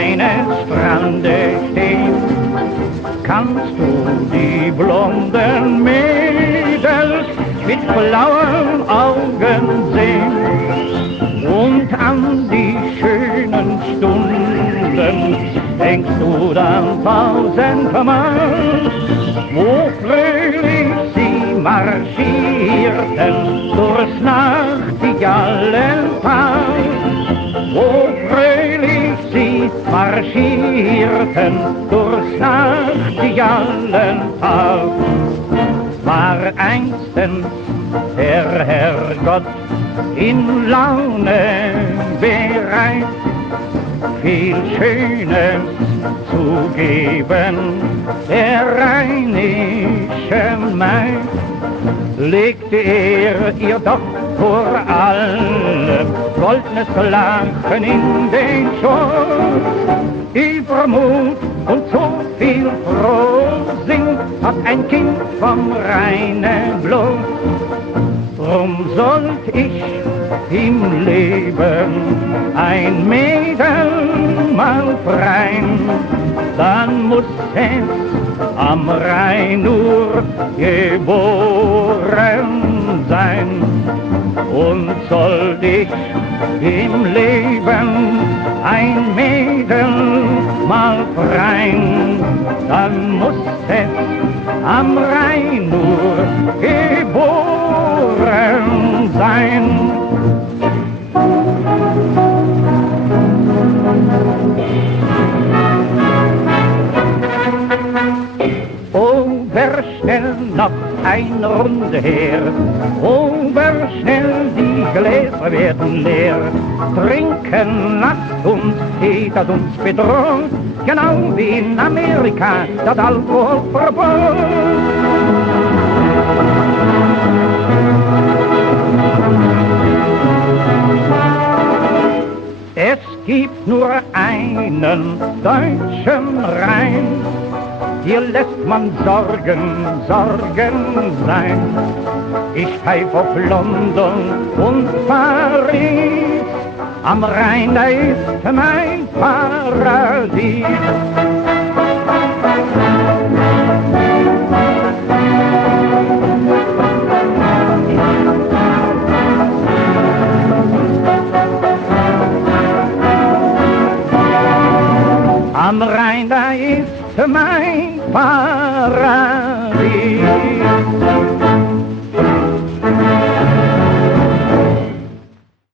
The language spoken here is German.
deines Strandes stehen, kannst du die blonden Mädels mit blauen Augen sehen und an die schönen Stunden denkst du dann tausendmal, wo fröhlich sie marschierten durchs Nachtigallental, wo fröhlich sie marschierten durchs Nachtigallental. War einstens der Herrgott in Laune bereit, viel Schönes zu geben, der rheinischen Maid, legte er ihr doch vor allem goldnes Lachen in den Schoß. Übermut und so viel Frohsinn hat ein Kind vom reinen Blut. Drum sollt ich im Leben ein Mädel mal freien, dann muss es am Rhein nur geboren sein. Und sollt ich im Leben ein Mädel mal freien, dann muss es am Rhein nur geboren sein. Oh, wer schnell noch eine Runde her, oh, wer schnell die Gläser werden leer. Trinken lasst uns, eh das uns bedroht, genau wie in Amerika, das Alkoholverbot. Es gibt nur einen deutschen Rhein, hier lässt man Sorgen, Sorgen sein. Ich pfeif auf London und Paris, am Rhein, da ist mein Paradies. Am Rhein, da ist mein Paradies.